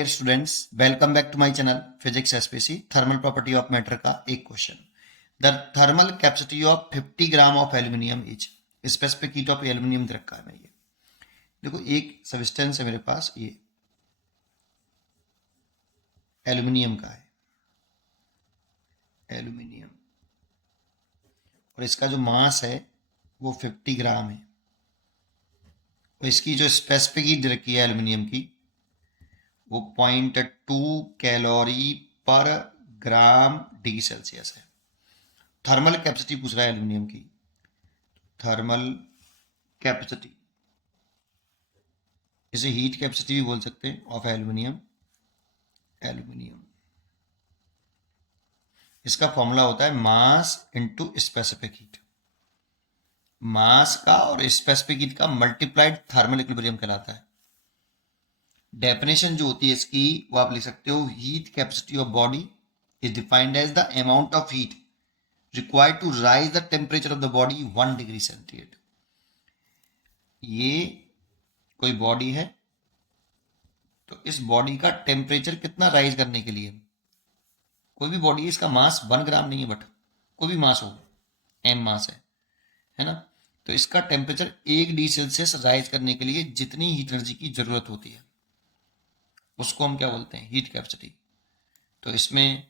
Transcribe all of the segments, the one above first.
Dear students, welcome back to my channel physics SPC. Thermal property of matter का एक question. The thermal capacity of 50 gram of aluminium is. Specific heat of aluminium दे रखा है। मैं ये देखो, एक सब्सटेंस है मेरे पास, ये एल्यूमिनियम का है, एल्यूमिनियम, और इसका जो मास है वो 50 ग्राम है। और इसकी जो स्पेसिफिक हीट दे रखी है एल्यूमिनियम की, वो 0.2 कैलोरी पर ग्राम डिग्री सेल्सियस है। थर्मल कैपेसिटी पूछ रहा है एल्यूमिनियम की। थर्मल कैपेसिटी, इसे हीट कैपेसिटी भी बोल सकते हैं ऑफ एल्यूमिनियम। एल्यूमिनियम, इसका फॉर्मूला होता है मास इनटू स्पेसिफिक हीट। मास का और स्पेसिफिक हीट का मल्टीप्लाइड थर्मल इक्विलिब्रियम कहलाता है। डेफिनेशन जो होती है इसकी, वो आप लिख सकते हो, heat capacity of body is defined as the amount of heat required to raise the temperature of the body 1 degree centigrade. ये कोई बॉडी है, तो इस बॉडी का टेम्परेचर कितना राइज करने के लिए, कोई भी बॉडी है, इसका मास 1 ग्राम नहीं है, बट कोई भी मास हो, एम मास है ना, तो इसका टेम्परेचर 1 डिग्री सेल्सियस राइज करने के लिए जितनी हीट एनर्जी की जरूरत होती है उसको हम क्या बोलते हैं, हीट कैपेसिटी। तो इसमें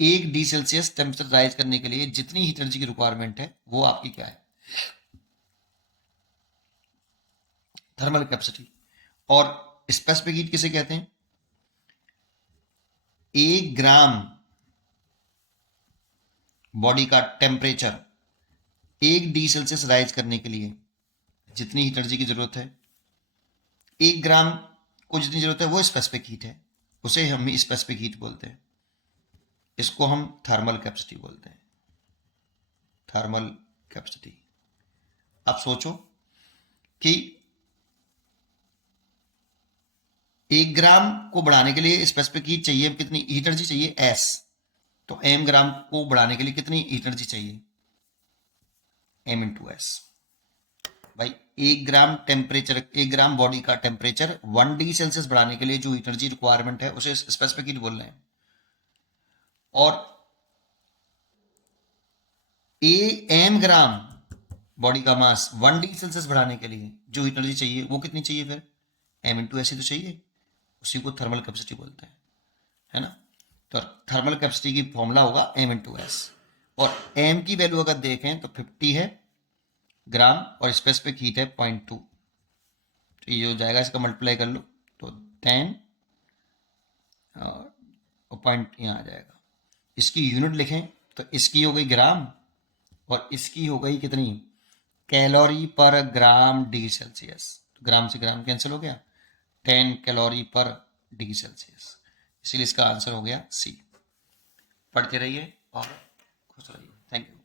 1 डिग्री सेल्सियस टेम्परेचर राइज करने के लिए जितनी हीट एनर्जी की रिक्वायरमेंट है वो आपकी क्या है, थर्मल कैपेसिटी। और स्पेसिफिक हीट किसे कहते हैं, 1 ग्राम बॉडी का टेम्परेचर 1 डिग्री सेल्सियस राइज करने के लिए जितनी हीट एनर्जी की जरूरत है, 1 ग्राम को जितनी जरूरत है वो स्पेसिफिक हीट है, उसे हम स्पेसिफिक हीट बोलते हैं। इसको हम थर्मल कैपेसिटी बोलते हैं, थर्मल कैपेसिटी। अब सोचो कि 1 ग्राम को बढ़ाने के लिए स्पेसिफिक हीट चाहिए कितनी, हीट एनर्जी चाहिए एस, तो एम ग्राम को बढ़ाने के लिए कितनी हीट एनर्जी चाहिए, एम इंटू एस। भाई 1 ग्राम टेम्परेचर, 1 ग्राम बॉडी का टेम्परेचर 1 डिग्री सेल्सियस बढ़ाने के लिए जो हीट एनर्जी रिक्वायरमेंट है उसे स्पेसिफिक हीट बोल रहे हैं। और एम ग्राम बॉडी का मास 1 डिग्री सेल्सियस बढ़ाने के लिए जो हीट एनर्जी चाहिए वो कितनी चाहिए, फिर एम इंटू एस ही तो चाहिए, उसी को थर्मल कैपेसिटी बोलते हैं, है ना। तो थर्मल कैपेसिटी की फॉर्मूला होगा एम इंटू एस, और एम की वैल्यू अगर देखें तो 50 है ग्राम और स्पेसिफिक हीट है 0.2, तो ये हो जाएगा, इसका मल्टीप्लाई कर लो तो 10 और पॉइंट यहाँ आ जाएगा। इसकी यूनिट लिखें तो इसकी हो गई ग्राम और इसकी हो गई कितनी, कैलोरी पर ग्राम डिग्री सेल्सियस। तो ग्राम से ग्राम कैंसिल हो गया, 10 कैलोरी पर डिग्री सेल्सियस, इसीलिए इसका आंसर हो गया सी। पढ़ते रहिए और खुश रहिए। Thank you.